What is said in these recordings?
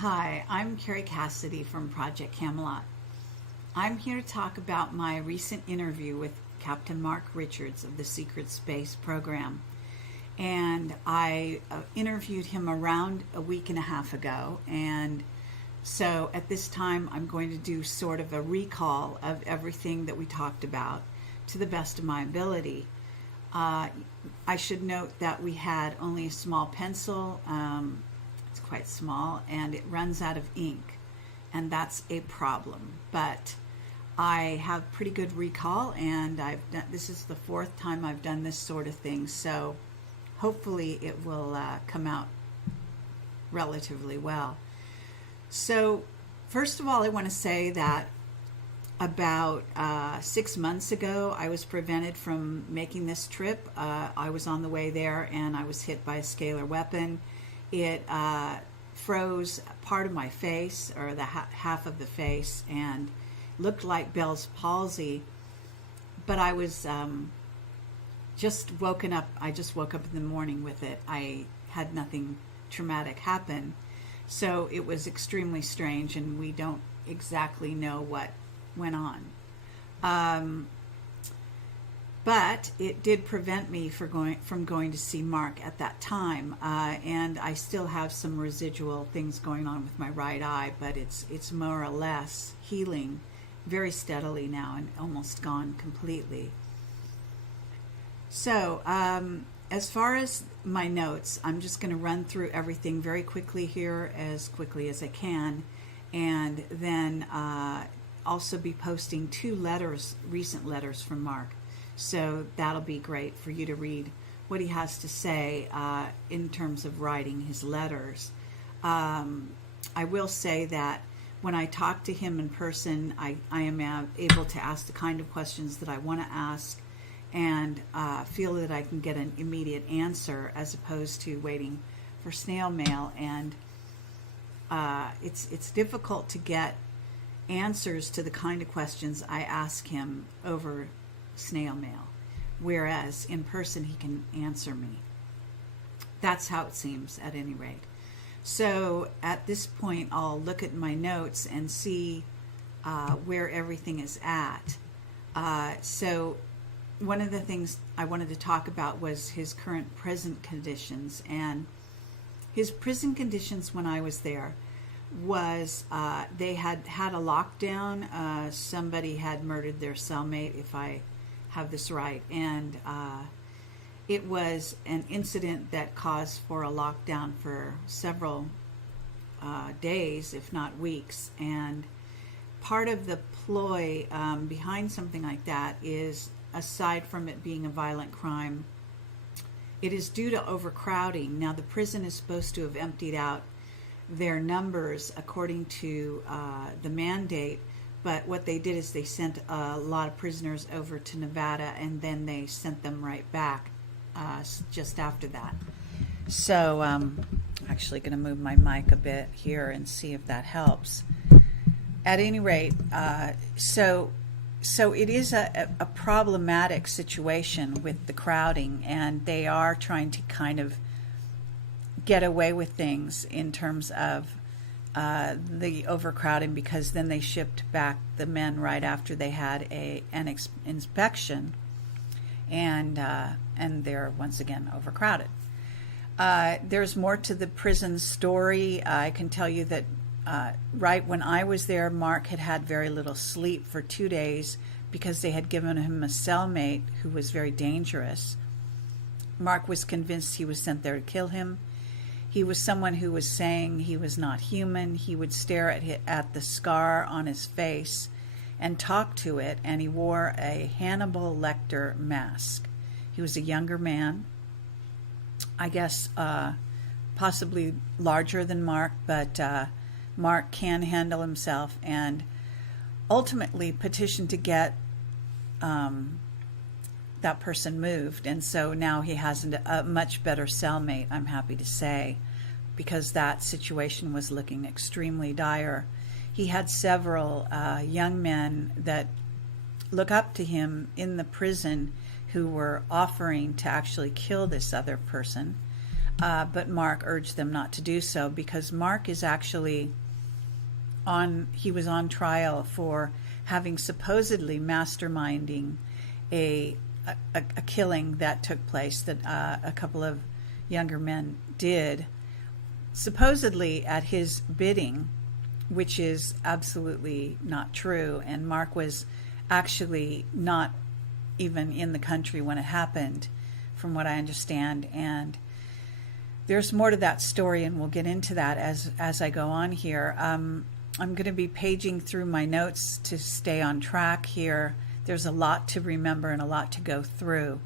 Hi, I'm Carrie Cassidy from Project Camelot. I'm here to talk about my recent interview with Captain Mark Richards of the Secret Space program. And I interviewed him around a week and a half ago. And so at this time, I'm going to do sort of a recall of everything that we talked about to the best of my ability. I should note that we had only a small pencil. It's quite small and it runs out of ink, and that's a problem. But I have pretty good recall, and this is the fourth time I've done this sort of thing, so hopefully it will come out relatively well. So first of all, I want to say that about 6 months ago, I was prevented from making this trip. I was on the way there and I was hit by a scalar weapon. It froze part of my face, or the half of the face, and looked like Bell's palsy. But I was just woken up. I just woke up in the morning with it. I had nothing traumatic happen. So it was extremely strange, and we don't exactly know what went on. But it did prevent me from going to see Mark at that time, and I still have some residual things going on with my right eye, but it's more or less healing very steadily now and almost gone completely. So as far as my notes, I'm just going to run through everything very quickly here, as quickly as I can, and then also be posting 2 recent letters from Mark. So that'll be great for you to read what he has to say in terms of writing his letters. I will say that when I talk to him in person, I am able to ask the kind of questions that I want to ask, and feel that I can get an immediate answer as opposed to waiting for snail mail. And it's difficult to get answers to the kind of questions I ask him over snail mail, whereas in person he can answer me. That's how it seems, at any rate. So at this point, I'll look at my notes and see where everything is at. So one of the things I wanted to talk about was his current prison conditions. And his prison conditions when I was there was they had a lockdown. Somebody had murdered their cellmate, if I have this right, and it was an incident that caused for a lockdown for several days, if not weeks. And part of the ploy behind something like that is, aside from it being a violent crime, it is due to overcrowding. Now, the prison is supposed to have emptied out their numbers according to the mandate, but what they did is they sent a lot of prisoners over to Nevada, and then they sent them right back just after that. So I'm actually going to move my mic a bit here and see if that helps. At any rate, so it is a problematic situation with the crowding, and they are trying to kind of get away with things in terms of the overcrowding, because then they shipped back the men right after they had an inspection, and they're once again overcrowded. There's more to the prison story. I can tell you that right when I was there, Mark had very little sleep for 2 days because they had given him a cellmate who was very dangerous. Mark was convinced he was sent there to kill him. He was someone who was saying he was not human. He would stare at the scar on his face and talk to it, and he wore a Hannibal Lecter mask. He was a younger man, I guess possibly larger than Mark, but Mark can handle himself, and ultimately petitioned to get that person moved. And so now he has a much better cellmate, I'm happy to say, because that situation was looking extremely dire. He had several young men that look up to him in the prison who were offering to actually kill this other person. but Mark urged them not to do so because Mark is actually he was on trial for having supposedly masterminding a killing that took place that a couple of younger men did, supposedly at his bidding, which is absolutely not true. And Mark was actually not even in the country when it happened, from what I understand. And there's more to that story, and we'll get into that as I go on here. I'm going to be paging through my notes to stay on track here. There's a lot to remember and a lot to go through.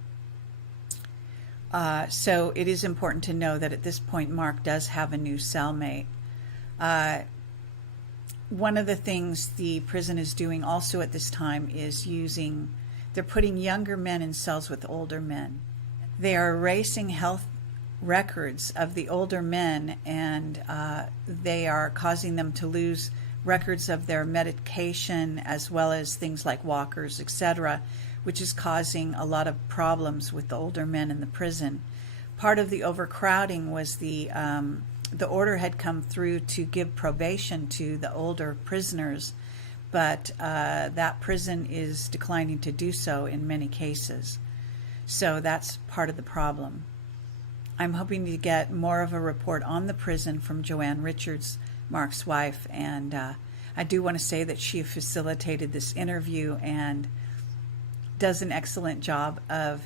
So it is important to know that at this point, Mark does have a new cellmate. One of the things the prison is doing also at this time is they're putting younger men in cells with older men. They are erasing health records of the older men, and they are causing them to lose records of their medication as well as things like walkers, etc., which is causing a lot of problems with the older men in the prison. Part of the overcrowding was the order had come through to give probation to the older prisoners, but that prison is declining to do so in many cases. So that's part of the problem. I'm hoping to get more of a report on the prison from Joanne Richards, Mark's wife, and I do want to say that she facilitated this interview and does an excellent job of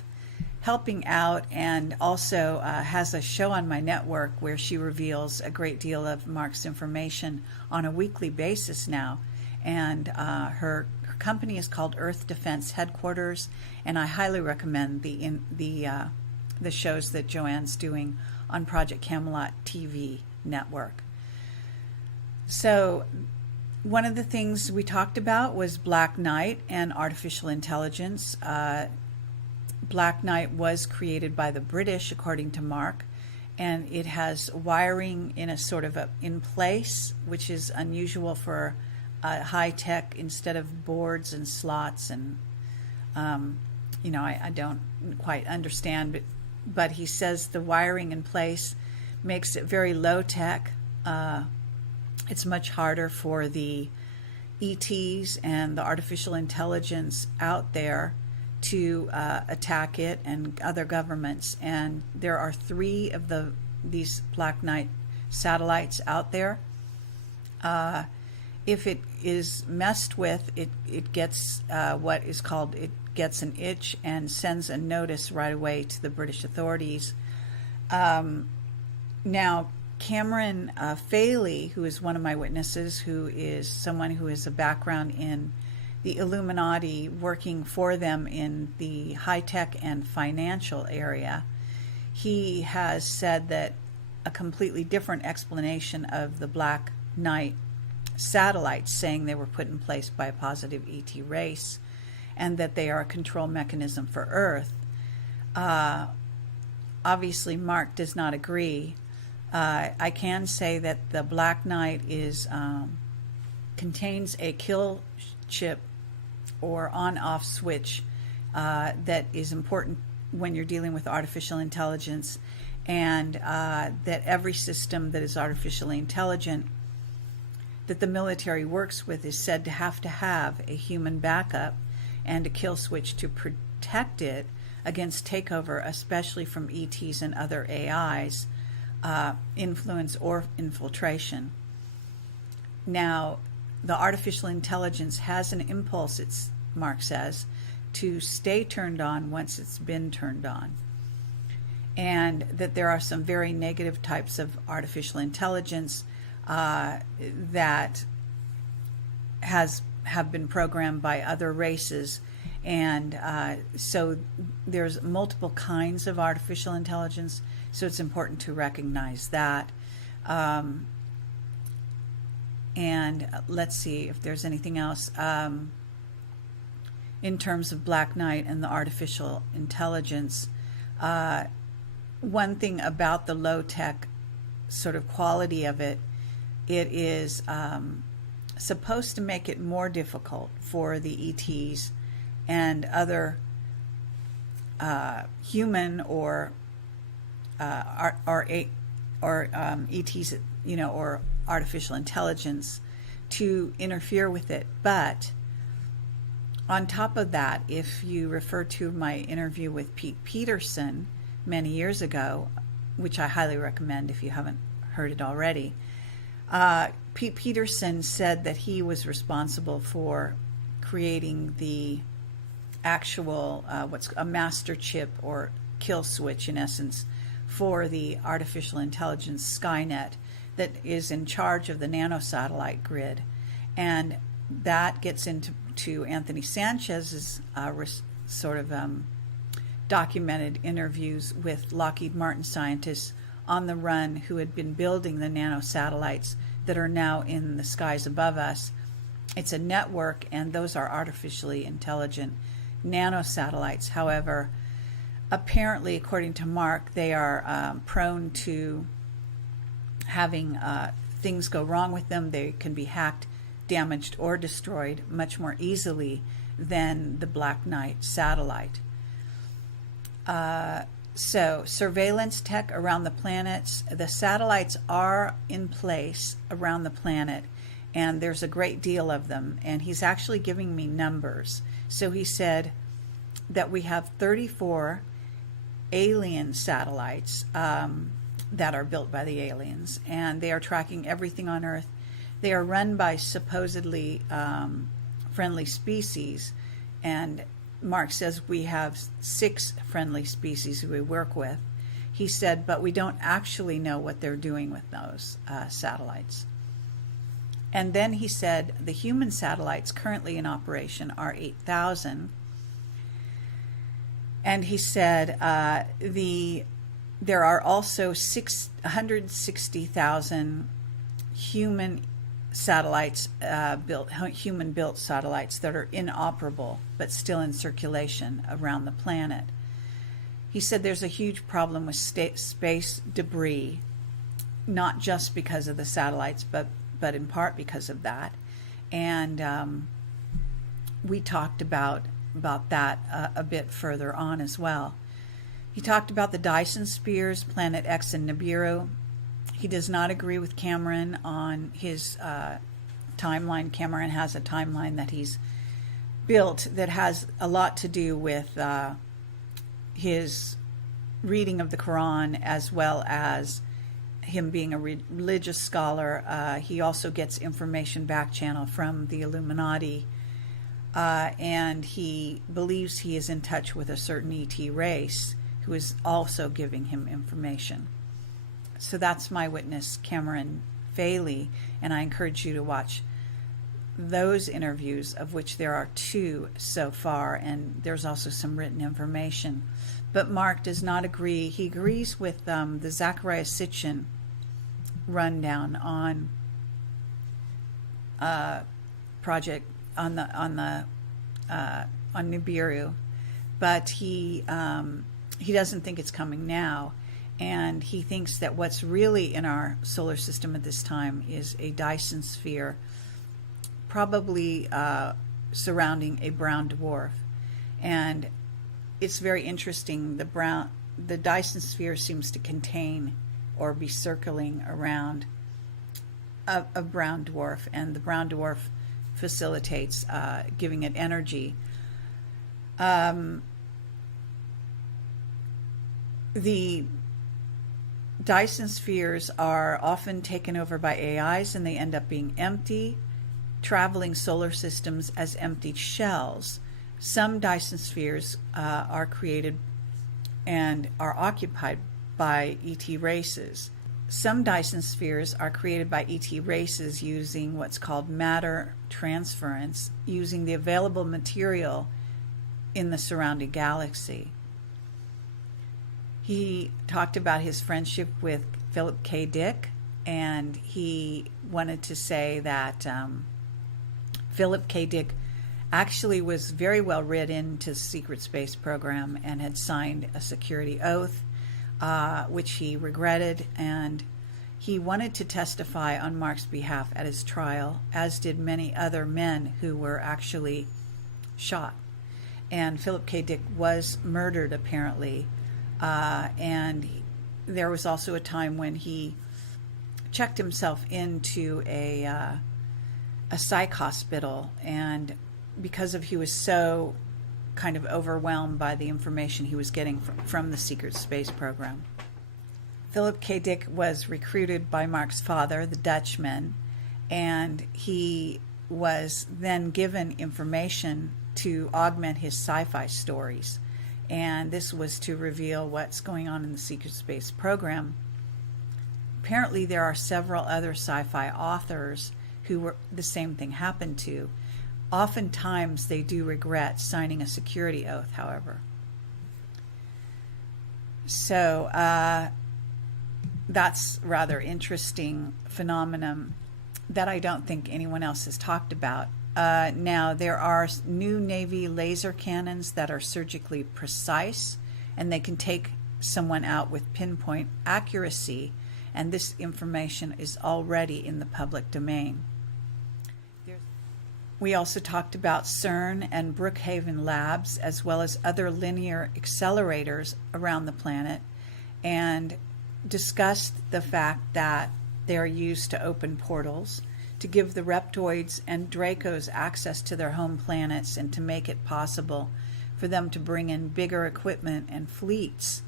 helping out, and also has a show on my network where she reveals a great deal of Mark's information on a weekly basis now. And her company is called Earth Defense Headquarters, and I highly recommend the shows that Joanne's doing on Project Camelot TV network. So one of the things we talked about was Black Knight and artificial intelligence. Black Knight was created by the British, according to Mark, and it has wiring in a sort of in place, which is unusual for high tech, instead of boards and slots. And I don't quite understand, but he says the wiring in place makes it very low tech. It's much harder for the ETs and the artificial intelligence out there to attack it and other governments. And there are 3 of these Black Knight satellites out there. If it is messed with, it gets what is called, it gets an itch and sends a notice right away to the British authorities. Now, Cameron Faley, who is one of my witnesses, who is someone who has a background in the Illuminati, working for them in the high-tech and financial area, he has said that a completely different explanation of the Black Knight satellites, saying they were put in place by a positive ET race and that they are a control mechanism for Earth. Obviously, Mark does not agree. I can say that the Black Knight contains a kill chip or on-off switch that is important when you're dealing with artificial intelligence, and that every system that is artificially intelligent that the military works with is said to have a human backup and a kill switch to protect it against takeover, especially from ETs and other AIs, influence or infiltration. Now, the artificial intelligence has an impulse, Mark says, to stay turned on once it's been turned on. And that there are some very negative types of artificial intelligence that have been programmed by other races. And so there's multiple kinds of artificial intelligence, so it's important to recognize that. And let's see if there's anything else in terms of Black Knight and the artificial intelligence. One thing about the low-tech sort of quality of it, it is supposed to make it more difficult for the ETs and other human or ETs, or artificial intelligence to interfere with it. But on top of that, if you refer to my interview with Pete Peterson many years ago, which I highly recommend if you haven't heard it already, Pete Peterson said that he was responsible for creating the actual, what's a master chip or kill switch, in essence, for the artificial intelligence Skynet that is in charge of the nanosatellite grid. And that gets into Anthony Sanchez's documented interviews with Lockheed Martin scientists on the run who had been building the nanosatellites that are now in the skies above us. It's a network, and those are artificially intelligent nanosatellites. However, apparently, according to Mark, they are prone to having things go wrong with them. They can be hacked, damaged, or destroyed much more easily than the Black Knight satellite. So surveillance tech around the planets. The satellites are in place around the planet, and there's a great deal of them. And he's actually giving me numbers. So he said that we have 34 alien satellites that are built by the aliens, and they are tracking everything on Earth. They are run by supposedly friendly species, and Mark says we have 6 friendly species we work with. He said, but we don't actually know what they're doing with those satellites. And then he said the human satellites currently in operation are 8,000. And he said there are also 160,000 human satellites, human-built satellites that are inoperable but still in circulation around the planet. He said there's a huge problem with space debris, not just because of the satellites, but in part because of that. And we talked about that a bit further on as well. He talked about the Dyson spheres, Planet X and Nibiru. He does not agree with Cameron on his timeline. Cameron has a timeline that he's built that has a lot to do with his reading of the Quran, as well as him being a religious scholar. He also gets information back channel from the Illuminati, and he believes he is in touch with a certain ET race who is also giving him information. So that's my witness, Cameron Faley, and I encourage you to watch those interviews, of which there are 2 so far, and there's also some written information. But Mark does not agree. He agrees with the Zecharia Sitchin rundown on project on Nibiru, but he doesn't think it's coming now. And he thinks that what's really in our solar system at this time is a Dyson sphere, probably surrounding a brown dwarf. And it's very interesting. The Dyson sphere seems to contain or be circling around a brown dwarf, and the brown dwarf facilitates giving it energy. The Dyson spheres are often taken over by AIs, and they end up being empty, traveling solar systems as empty shells. Some Dyson spheres are created and are occupied by ET races. Some Dyson spheres are created by ET races using what's called matter transference, using the available material in the surrounding galaxy. He talked about his friendship with Philip K. Dick, and he wanted to say that Philip K. Dick actually was very well read into the secret space program and had signed a security oath, which he regretted, and he wanted to testify on Mark's behalf at his trial, as did many other men who were actually shot. And Philip K. Dick was murdered, apparently, and there was also a time when he checked himself into a psych hospital, and because of he was so kind of overwhelmed by the information he was getting from the secret space program. Philip K. Dick was recruited by Mark's father, the Dutchman, and he was then given information to augment his sci-fi stories. And this was to reveal what's going on in the secret space program. Apparently there are several other sci-fi authors who were the same thing happened to. Oftentimes they do regret signing a security oath, however. So that's rather interesting phenomenon that I don't think anyone else has talked about. Now, there are new Navy laser cannons that are surgically precise, and they can take someone out with pinpoint accuracy, and this information is already in the public domain. We also talked about CERN and Brookhaven labs, as well as other linear accelerators around the planet, and discussed the fact that they are used to open portals, to give the Reptoids and Dracos access to their home planets, and to make it possible for them to bring in bigger equipment and fleets.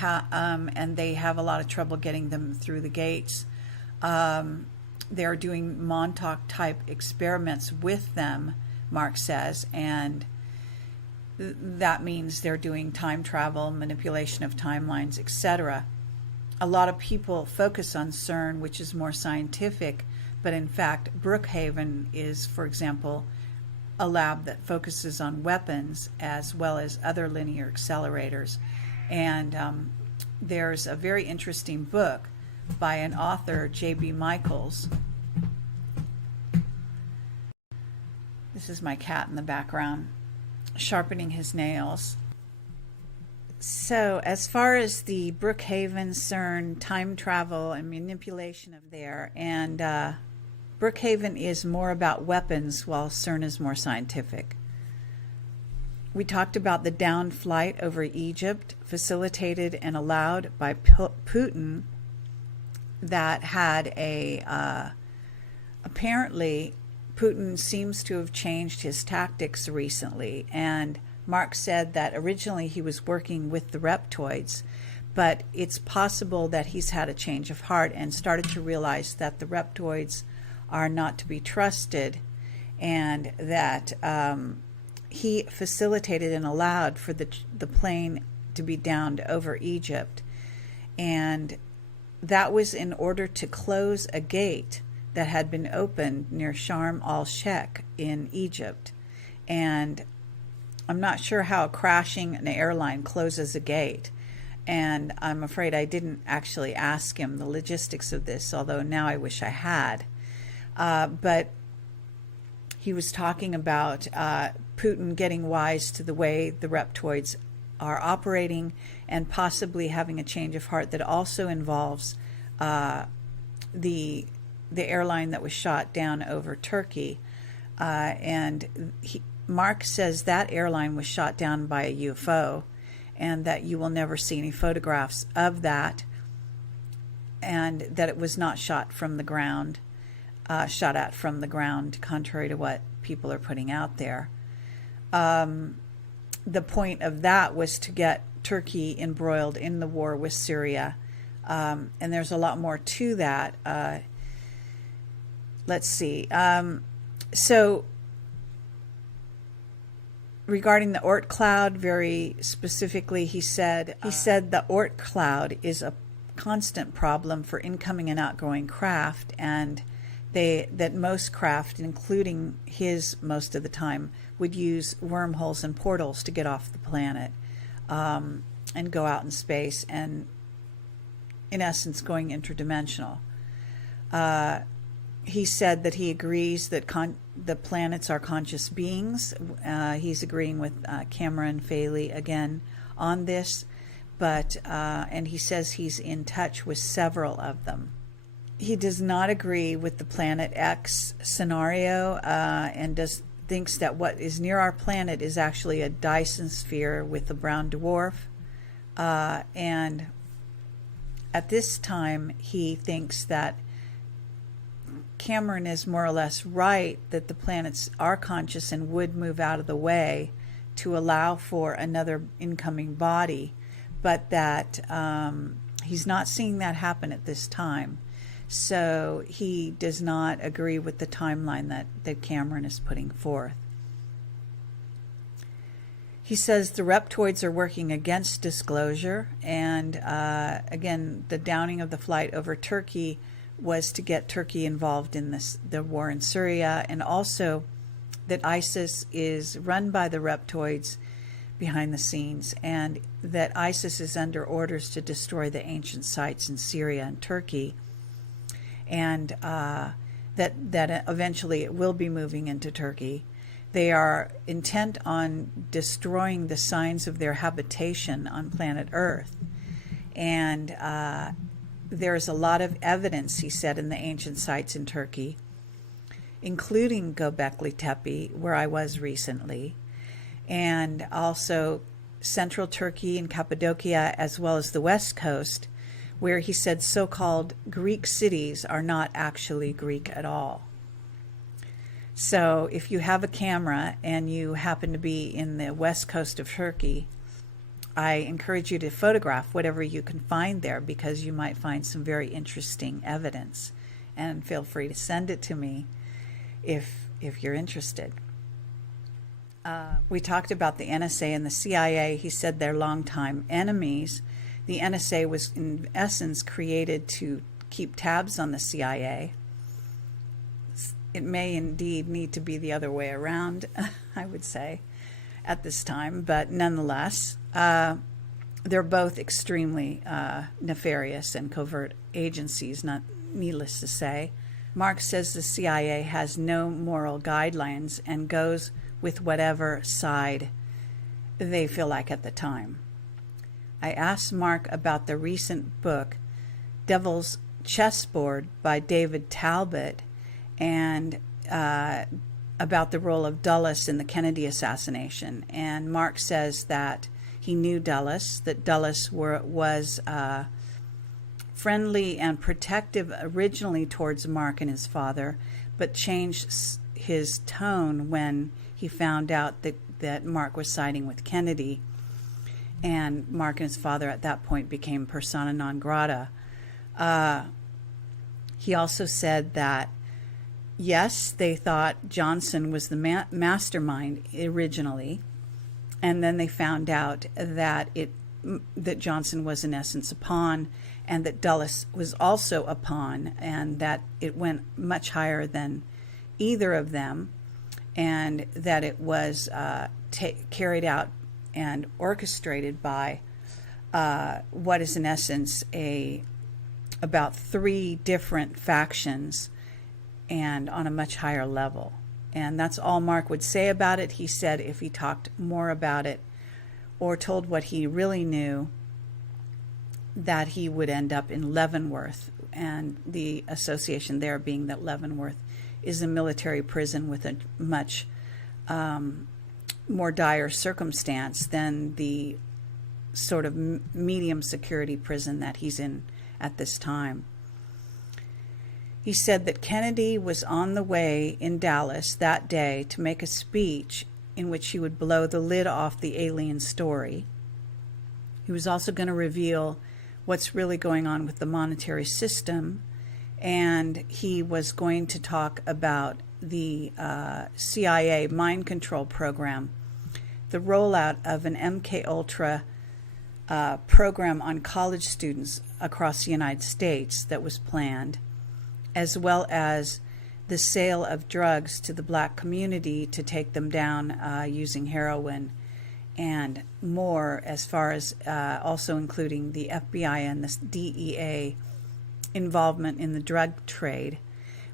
And they have a lot of trouble getting them through the gates. They're doing Montauk-type experiments with them, Mark says, and that means they're doing time travel, manipulation of timelines, etc. A lot of people focus on CERN, which is more scientific, but in fact, Brookhaven is, for example, a lab that focuses on weapons as well as other linear accelerators. And there's a very interesting book by an author, J.B. Michaels. This is my cat in the background, sharpening his nails. So as far as the Brookhaven, CERN, time travel and manipulation of there, and Brookhaven is more about weapons while CERN is more scientific. We talked about the downed flight over Egypt, facilitated and allowed by Putin, that had apparently Putin seems to have changed his tactics recently, and Mark said that originally he was working with the Reptoids, but it's possible that he's had a change of heart and started to realize that the Reptoids are not to be trusted, and that he facilitated and allowed for the plane to be downed over Egypt. And that was in order to close a gate that had been opened near Sharm el-Sheikh in Egypt. And I'm not sure how crashing an airline closes a gate. And I'm afraid I didn't actually ask him the logistics of this, although now I wish I had. But he was talking about Putin getting wise to the way the Reptoids are operating and possibly having a change of heart that also involves the airline that was shot down over Turkey. And Mark says that airline was shot down by a UFO, and that you will never see any photographs of that, and that it was not shot from the ground, shot at from the ground, contrary to what people are putting out there. The point of that was to get Turkey embroiled in the war with Syria, and there's a lot more to that. Let's see. So regarding the Oort cloud, very specifically, he said the Oort cloud is a constant problem for incoming and outgoing craft, and that most craft, including his most of the time, would use wormholes and portals to get off the planet and go out in space, and in essence going interdimensional. He said that he agrees that the planets are conscious beings. He's agreeing with Cameron Faley again on this, but and he says he's in touch with several of them. He does not agree with the Planet X scenario, and thinks that what is near our planet is actually a Dyson sphere with a brown dwarf, and at this time, he thinks that Cameron is more or less right, that the planets are conscious and would move out of the way to allow for another incoming body, but that he's not seeing that happen at this time. So he does not agree with the timeline that Cameron is putting forth. He says the reptoids are working against disclosure, and again, the downing of the flight over Turkey was to get Turkey involved in the war in Syria, and also that ISIS is run by the reptoids behind the scenes, and that ISIS is under orders to destroy the ancient sites in Syria and Turkey, and that eventually it will be moving into Turkey. They are intent on destroying the signs of their habitation on planet Earth. And there's a lot of evidence, he said, in the ancient sites in Turkey, including Göbekli Tepe, where I was recently, and also central Turkey and Cappadocia, as well as the west coast, where he said so-called Greek cities are not actually Greek at all. So if you have a camera and you happen to be in the west coast of Turkey, I encourage you to photograph whatever you can find there, because you might find some very interesting evidence. And feel free to send it to me if you're interested. We talked about the NSA and the CIA. He said they're longtime enemies. The NSA was, in essence, created to keep tabs on the CIA. It may indeed need to be the other way around, I would say, at this time. But nonetheless, they're both extremely nefarious and covert agencies, not needless to say. Mark says the CIA has no moral guidelines and goes with whatever side they feel like at the time. I asked Mark about the recent book, Devil's Chessboard by David Talbot, and about the role of Dulles in the Kennedy assassination. And Mark says that he knew Dulles, that Dulles was friendly and protective originally towards Mark and his father, but changed his tone when he found out that Mark was siding with Kennedy. And Mark and his father at that point became persona non grata. He also said that yes, they thought Johnson was the mastermind originally, and then they found out that Johnson was in essence a pawn, and that Dulles was also a pawn, and that it went much higher than either of them, and that it was carried out and orchestrated by what is in essence about 3 different factions, and on a much higher level. And that's all Mark would say about it. He said if he talked more about it or told what he really knew, that he would end up in Leavenworth, and the association there being that Leavenworth is a military prison with a much more dire circumstance than the sort of medium security prison that he's in at this time. He said that Kennedy was on the way in Dallas that day to make a speech in which he would blow the lid off the alien story. He was also going to reveal what's really going on with the monetary system, and he was going to talk about the CIA mind control program, the rollout of an MK-Ultra program on college students across the United States that was planned, as well as the sale of drugs to the black community to take them down using heroin, and more, as far as also including the FBI and the DEA involvement in the drug trade,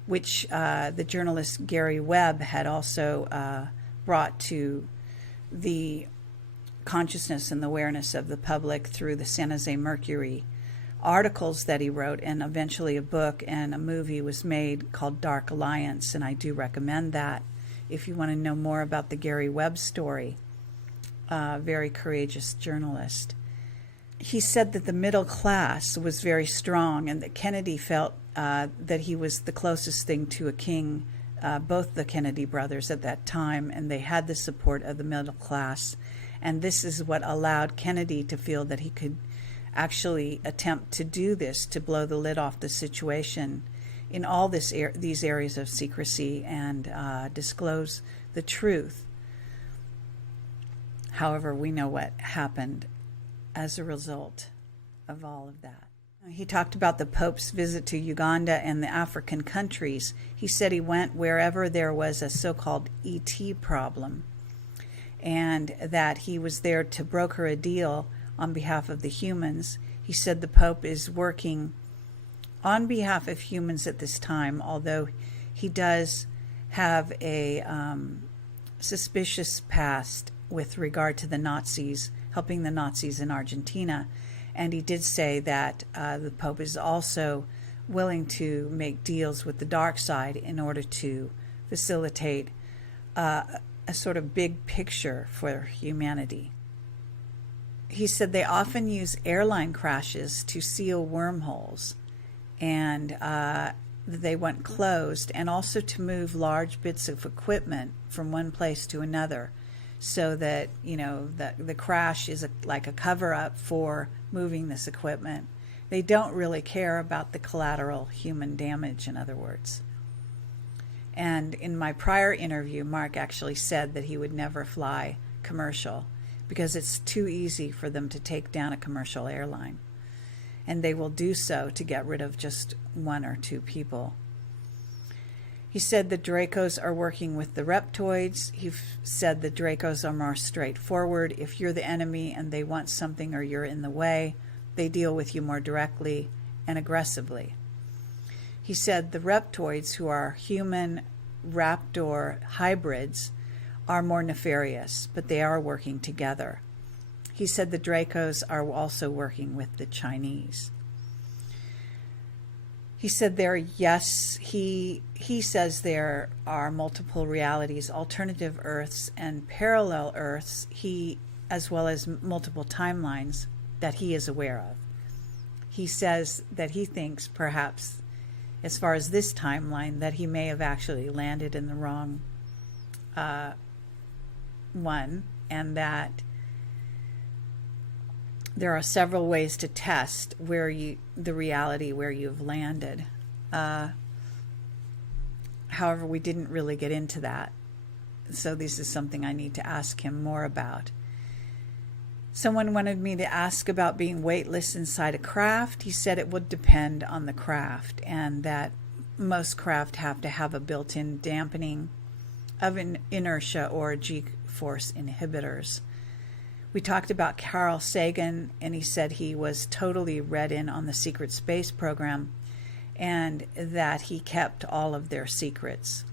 which the journalist Gary Webb had also brought to the consciousness and the awareness of the public through the San Jose Mercury articles that he wrote, and eventually a book and a movie was made called Dark Alliance, and I do recommend that if you want to know more about the Gary Webb story. Very courageous journalist. he said that the middle class was very strong and that Kennedy felt that he was the closest thing to a king, both the Kennedy brothers at that time, and they had the support of the middle class. And this is what allowed Kennedy to feel that he could actually attempt to do this, to blow the lid off the situation in all these areas of secrecy and disclose the truth. However, we know what happened as a result of all of that. He talked about the Pope's visit to Uganda and the African countries. He said he went wherever there was a so-called ET problem, and that he was there to broker a deal on behalf of the humans. He said the Pope is working on behalf of humans at this time, although he does have a suspicious past with regard to the Nazis, helping the Nazis in Argentina. And he did say that the Pope is also willing to make deals with the dark side in order to facilitate a sort of big picture for humanity. He said they often use airline crashes to seal wormholes, and they want closed, and also to move large bits of equipment from one place to another, so that, you know, the crash is like a cover-up for moving this equipment. They don't really care about the collateral human damage, in other words. And in my prior interview, Mark actually said that he would never fly commercial because it's too easy for them to take down a commercial airline. And they will do so to get rid of just one or two people. He said the Dracos are working with the Reptoids. He said the Dracos are more straightforward. If you're the enemy and they want something or you're in the way, they deal with you more directly and aggressively. He said the Reptoids, who are human raptor hybrids, are more nefarious, but they are working together. He said the Dracos are also working with the Chinese. He said he says there are multiple realities, alternative Earths and parallel Earths, as well as multiple timelines that he is aware of. He says that he thinks perhaps, as far as this timeline, that he may have actually landed in the wrong one, and that there are several ways to test the reality where you've landed. However, we didn't really get into that, so this is something I need to ask him more about. Someone wanted me to ask about being weightless inside a craft. He said it would depend on the craft, and that most craft have to have a built-in dampening of an inertia or G-force inhibitors. We talked about Carl Sagan, and he said he was totally read in on the secret space program and that he kept all of their secrets.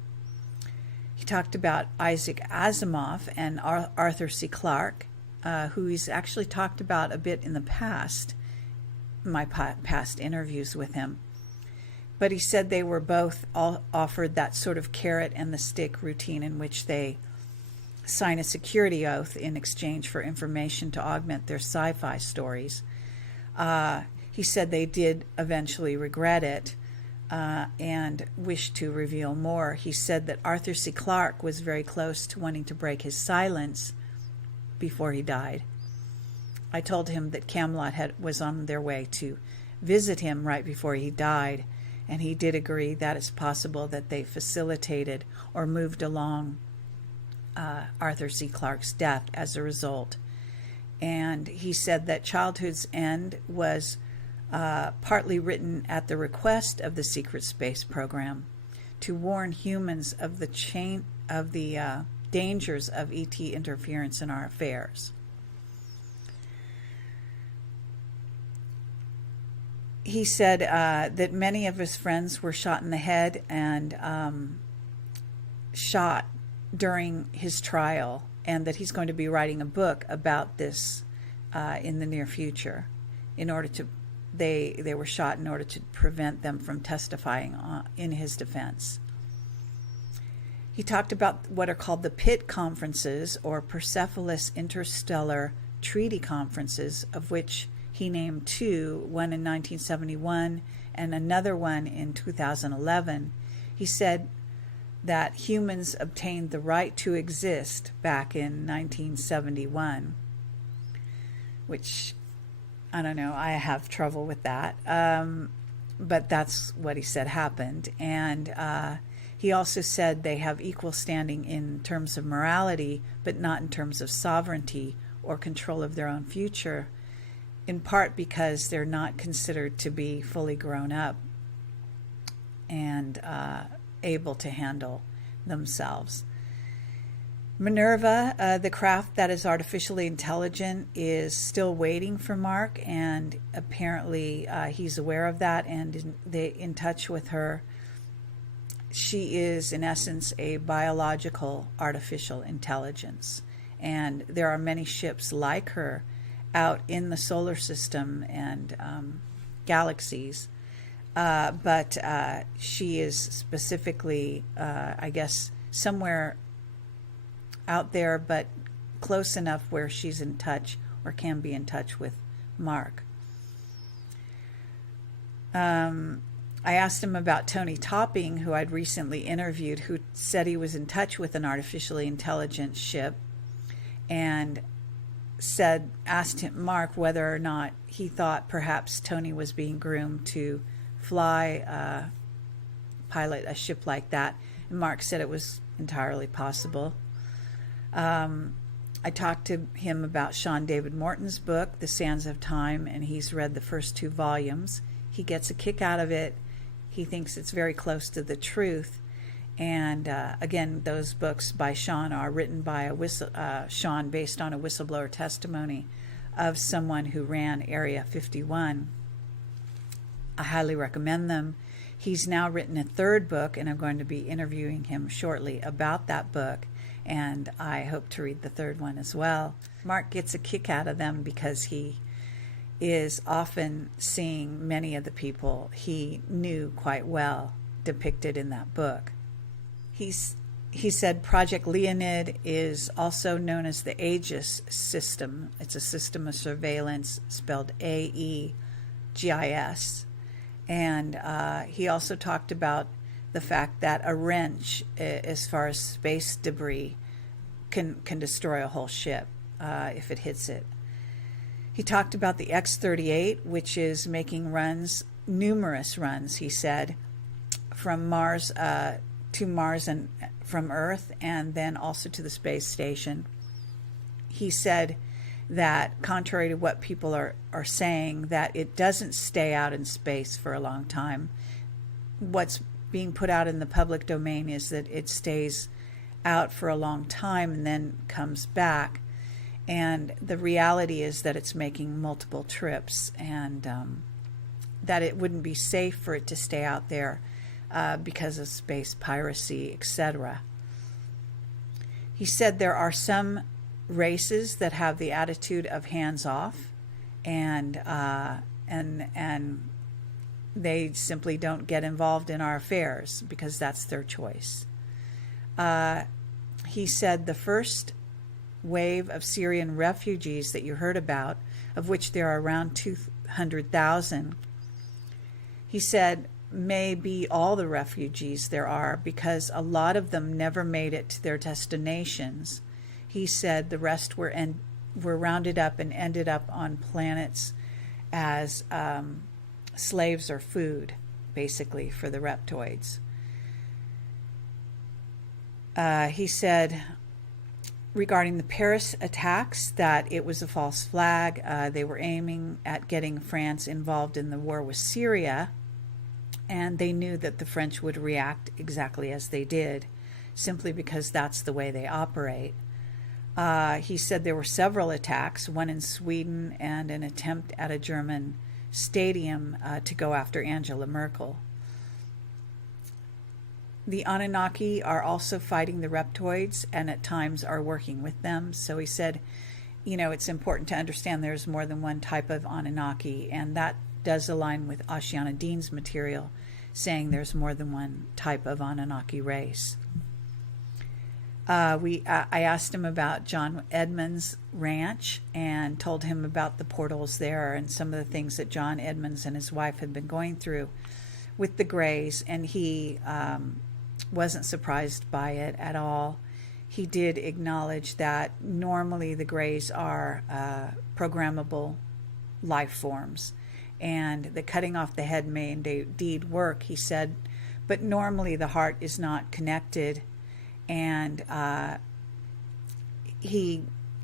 He talked about Isaac Asimov and Arthur C. Clarke, who he's actually talked about a bit in the past, my past interviews with him. But he said they were both offered that sort of carrot and the stick routine in which they sign a security oath in exchange for information to augment their sci-fi stories. He said they did eventually regret it and wish to reveal more. He said that Arthur C. Clarke was very close to wanting to break his silence before he died. I told him that Camelot was on their way to visit him right before he died, and he did agree that it's possible that they facilitated or moved along Arthur C. Clarke's death as a result. And he said that Childhood's End was partly written at the request of the secret space program to warn humans of the dangers of ET interference in our affairs. He said that many of his friends were shot in the head and shot during his trial, and that he's going to be writing a book about this in the near future. They were shot in order to prevent them from testifying in his defense. He talked about what are called the PIT conferences, or Persepolis Interstellar Treaty Conferences, of which he named two, one in 1971 and another one in 2011. He said that humans obtained the right to exist back in 1971, which, I don't know, I have trouble with that. But that's what he said happened. And he also said they have equal standing in terms of morality, but not in terms of sovereignty or control of their own future, in part because they're not considered to be fully grown up and able to handle themselves. Minerva, the craft that is artificially intelligent, is still waiting for Mark, and apparently he's aware of that and in touch with her. She is, in essence, a biological artificial intelligence, and there are many ships like her out in the solar system and galaxies, but she is specifically, I guess, somewhere out there, but close enough where she's in touch or can be in touch with Mark. I asked him about Tony Topping, who I'd recently interviewed, who said he was in touch with an artificially intelligent ship, and asked him, Mark, whether or not he thought perhaps Tony was being groomed to pilot a ship like that. And Mark said it was entirely possible. I talked to him about Sean David Morton's book, The Sands of Time, and he's read the first 2 volumes. He gets a kick out of it. He thinks it's very close to the truth. And again, those books by Sean are written by Sean based on a whistleblower testimony of someone who ran Area 51. I highly recommend them. He's now written a 3rd book, and I'm going to be interviewing him shortly about that book, and I hope to read the 3rd one as well. Mark gets a kick out of them because he is often seeing many of the people he knew quite well depicted in that book. He said Project Leonid is also known as the Aegis system. It's a system of surveillance spelled AEGIS. And he also talked about the fact that a wrench, as far as space debris, can destroy a whole ship if it hits it. He talked about the X-38, which is making numerous runs, he said, from Mars to Mars and from Earth, and then also to the space station. He said that, contrary to what people are saying, that it doesn't stay out in space for a long time. What's being put out in the public domain is that it stays out for a long time and then comes back. And the reality is that it's making multiple trips, and that it wouldn't be safe for it to stay out there because of space piracy, etc. He said there are some races that have the attitude of hands off, and they simply don't get involved in our affairs because that's their choice. He said the first wave of Syrian refugees that you heard about, of which there are around 200,000, he said may be all the refugees there are, because a lot of them never made it to their destinations. He said the rest were rounded up and ended up on planets as slaves or food, basically, for the reptoids. He said regarding the Paris attacks that it was a false flag. They were aiming at getting France involved in the war with Syria, and they knew that the French would react exactly as they did, simply because that's the way they operate. He said there were several attacks, one in Sweden and an attempt at a German stadium to go after Angela Merkel. The Anunnaki are also fighting the reptoids and at times are working with them. So he said, it's important to understand there's more than one type of Anunnaki, and that does align with Ashiana Dean's material, saying there's more than one type of Anunnaki race. I asked him about John Edmonds' ranch and told him about the portals there and some of the things that John Edmonds and his wife had been going through with the Greys, and he wasn't surprised by it at all. He did acknowledge that normally the Greys are programmable life forms, and the cutting off the head may indeed work, he said, but normally the heart is not connected, and he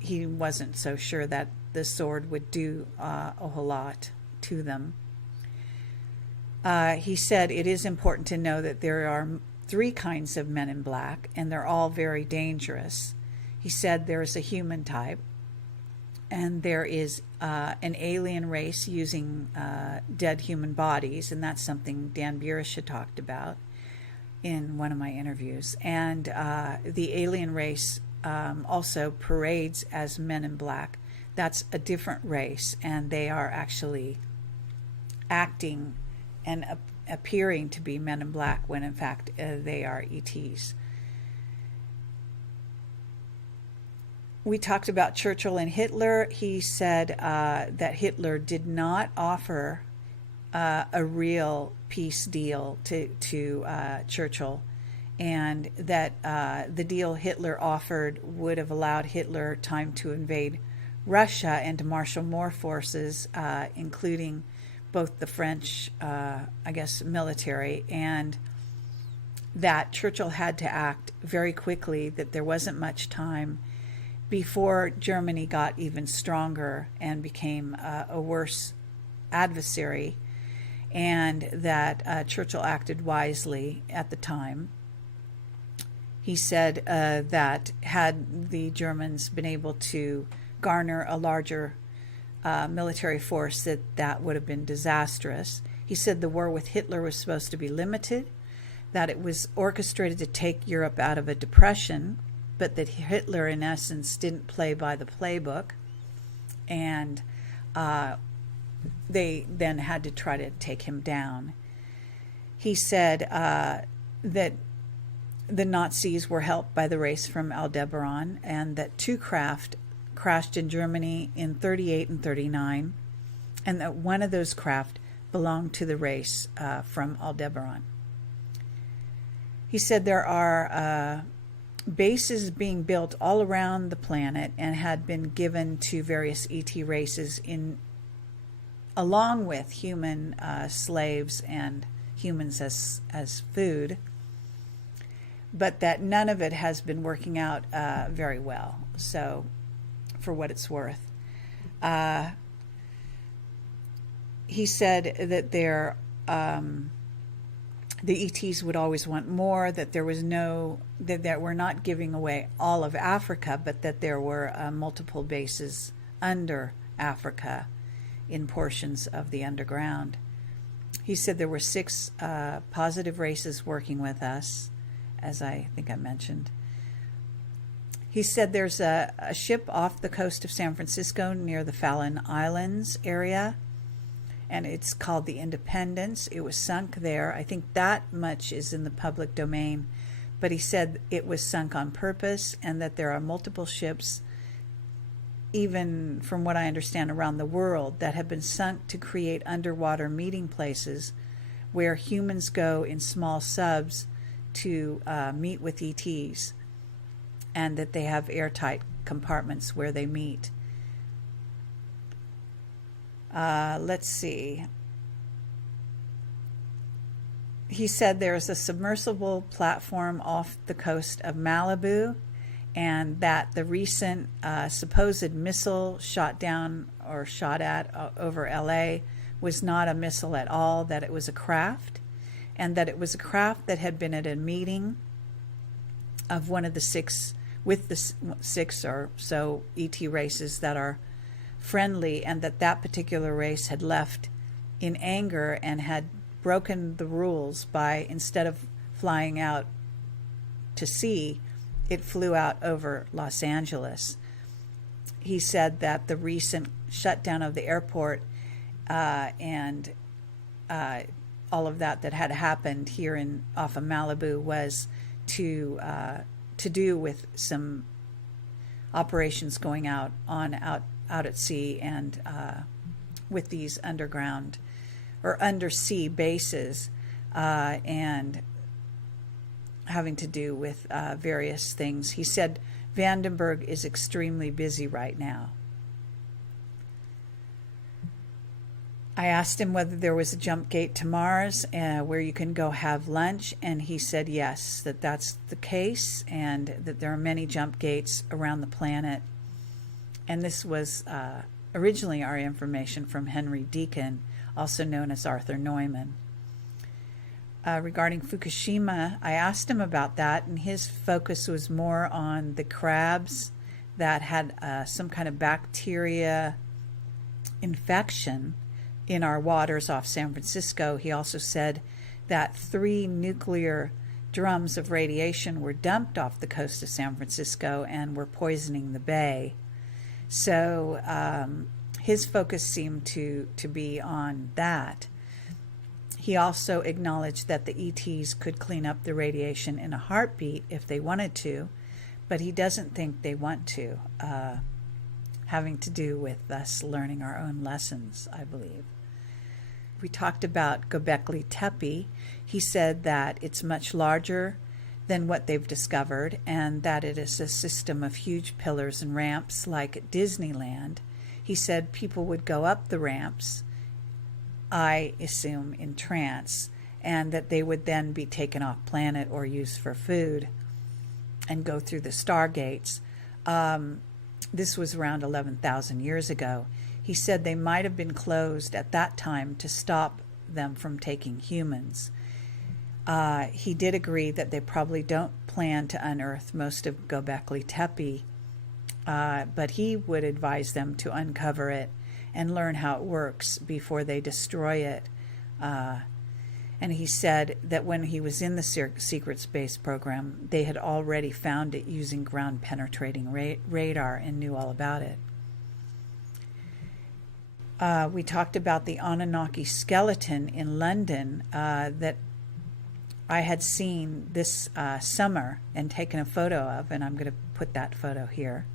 wasn't so sure that the sword would do a whole lot to them. He said it is important to know that there are 3 kinds of men in black, and they're all very dangerous. He said there's a human type, and there is an alien race using dead human bodies, and that's something Dan Burish had talked about in one of my interviews. And the alien race also parades as men in black. That's a different race, and they are actually acting and appearing to be men in black when in fact they are ETs. We talked about Churchill and Hitler. He said that Hitler did not offer a real peace deal to Churchill, and that the deal Hitler offered would have allowed Hitler time to invade Russia and to marshal more forces, including both the French, military, and that Churchill had to act very quickly, that there wasn't much time before Germany got even stronger and became a worse adversary, and that Churchill acted wisely at the time. He said that had the Germans been able to garner a larger military force, that would have been disastrous. He said the war with Hitler was supposed to be limited, that it was orchestrated to take Europe out of a depression, but that Hitler, in essence, didn't play by the playbook, and they then had to try to take him down. He said that the Nazis were helped by the race from Aldebaran, and that 2 craft crashed in Germany in 38 and 39, and that one of those craft belonged to the race from Aldebaran. He said there are bases being built all around the planet and had been given to various ET races along with human slaves and humans as food, but that none of it has been working out very well. So, for what it's worth, he said that the ETs would always want more, that there was that we're not giving away all of Africa, but that there were multiple bases under Africa in portions of the underground. He said there were 6 positive races working with us, as I think I mentioned. He said there's a ship off the coast of San Francisco near the Fallon Islands area, and it's called the Independence. It was sunk there. I think that much is in the public domain, but he said it was sunk on purpose, and that there are multiple ships, even from what I understand around the world, that have been sunk to create underwater meeting places where humans go in small subs to meet with ETs, and that they have airtight compartments where they meet. Let's see. He said there's a submersible platform off the coast of Malibu, and that the recent supposed missile shot at over LA was not a missile at all, that it was a craft, and that it was a craft that had been at a meeting of one of the 6 or so ET races that are friendly, and that particular race had left in anger and had broken the rules by, instead of flying out to sea, it flew out over Los Angeles. He said that the recent shutdown of the airport and all of that had happened here off of Malibu was to to do with some operations going out at sea, and with these underground or undersea bases, and having to do with various things. He said Vandenberg is extremely busy right now. I asked him whether there was a jump gate to Mars where you can go have lunch, and he said yes, that's the case, and that there are many jump gates around the planet. And this was originally our information from Henry Deacon, also known as Arthur Neumann. Regarding Fukushima, I asked him about that, and his focus was more on the crabs that had some kind of bacteria infection in our waters off San Francisco. He also said that 3 nuclear drums of radiation were dumped off the coast of San Francisco and were poisoning the bay. So his focus seemed to be on that. He also acknowledged that the ETs could clean up the radiation in a heartbeat if they wanted to, but he doesn't think they want to, having to do with us learning our own lessons, I believe. We talked about Göbekli Tepe. He said that it's much larger than what they've discovered, and that it is a system of huge pillars and ramps like at Disneyland. He said people would go up the ramps, I assume in trance, and that they would then be taken off planet or used for food and go through the stargates. This was around 11,000 years ago. He said they might have been closed at that time to stop them from taking humans. He did agree that they probably don't plan to unearth most of Göbekli Tepe, but he would advise them to uncover it and learn how it works before they destroy it. And he said that when he was in the secret space program, they had already found it using ground-penetrating radar and knew all about it. We talked about the Anunnaki skeleton in London that I had seen this summer and taken a photo of, and I'm going to put that photo here.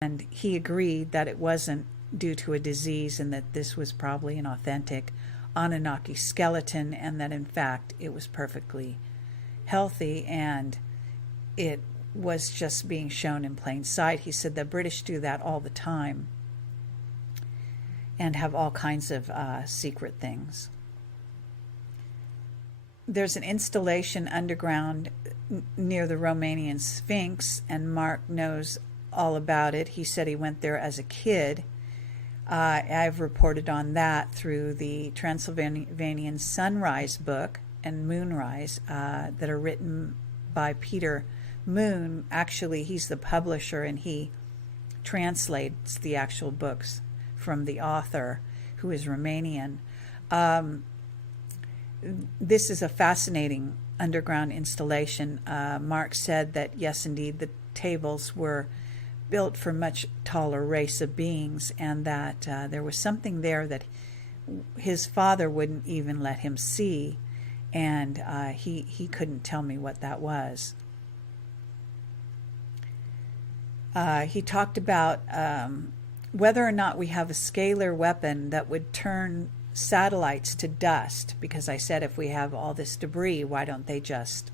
And he agreed that it wasn't due to a disease and that this was probably an authentic Anunnaki skeleton, and that in fact it was perfectly healthy and it was just being shown in plain sight. He said the British do that all the time and have all kinds of secret things. There's an installation underground near the Romanian Sphinx, and Mark knows all about it. He said he went there as a kid. I've reported on that through the Transylvanian Sunrise book and Moonrise that are written by Peter Moon. Actually, he's the publisher, and he translates the actual books from the author, who is Romanian. This is a fascinating underground installation. Mark said that, yes, indeed, the tables were built for much taller race of beings, and that there was something there that his father wouldn't even let him see, and he couldn't tell me what that was. He talked about whether or not we have a scalar weapon that would turn satellites to dust, because I said if we have all this debris, why don't they just,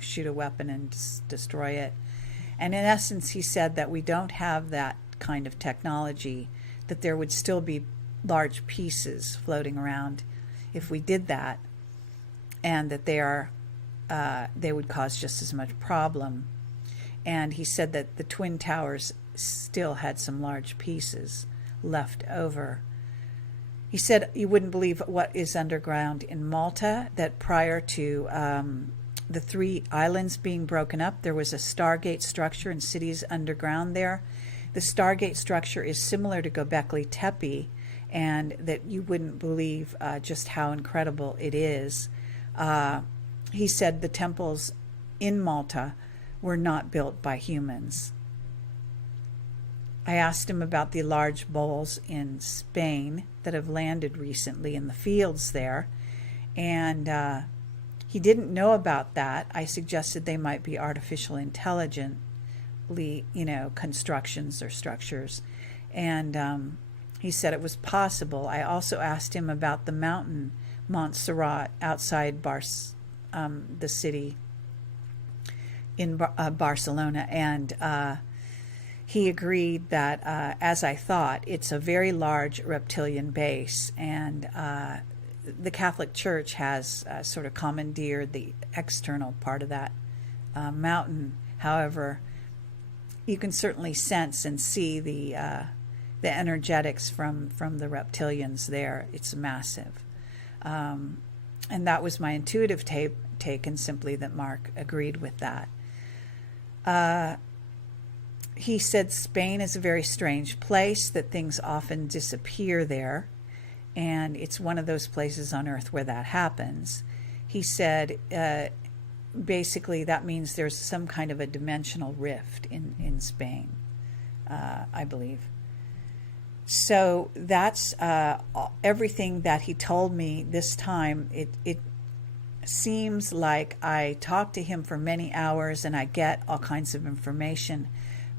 shoot a weapon and destroy it? And in essence, he said that we don't have that kind of technology, that there would still be large pieces floating around if we did that, and that they would cause just as much problem. And he said that the Twin Towers still had some large pieces left over. He said you wouldn't believe what is underground in Malta, that prior to the 3 islands being broken up, there was a Stargate structure and cities underground there. The Stargate structure is similar to Göbekli Tepe, and that you wouldn't believe just how incredible it is. He said the temples in Malta were not built by humans. I asked him about the large bowls in Spain that have landed recently in the fields there, and He didn't know about that. I suggested they might be artificial intelligently, constructions or structures. And he said it was possible. I also asked him about the mountain Montserrat outside the city in Barcelona, and he agreed that, as I thought, it's a very large reptilian base, and the Catholic Church has sort of commandeered the external part of that mountain. However, you can certainly sense and see the energetics from the reptilians there. It's massive. And that was my intuitive take, and simply that Mark agreed with that. He said Spain is a very strange place, that things often disappear there, and it's one of those places on Earth where that happens. He said basically that means there's some kind of a dimensional rift in Spain, I believe. So that's everything that he told me this time. It seems like I talked to him for many hours and I get all kinds of information,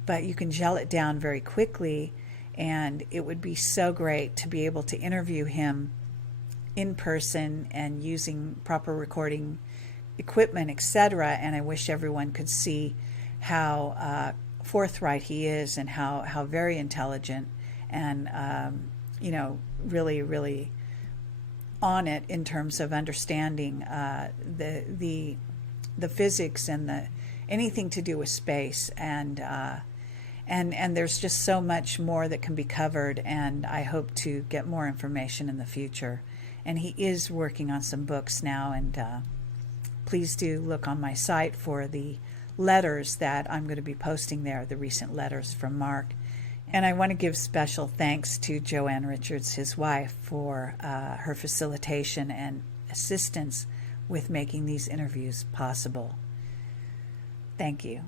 but you can gel it down very quickly, and it would be so great to be able to interview him in person and using proper recording equipment, etc. And I wish everyone could see how forthright he is, and how very intelligent, and really, really on it in terms of understanding the physics and anything to do with space, and there's just so much more that can be covered, and I hope to get more information in the future. And he is working on some books now, and please do look on my site for the letters that I'm going to be posting there, the recent letters from Mark. And I want to give special thanks to Joanne Richards, his wife, for her facilitation and assistance with making these interviews possible. Thank you.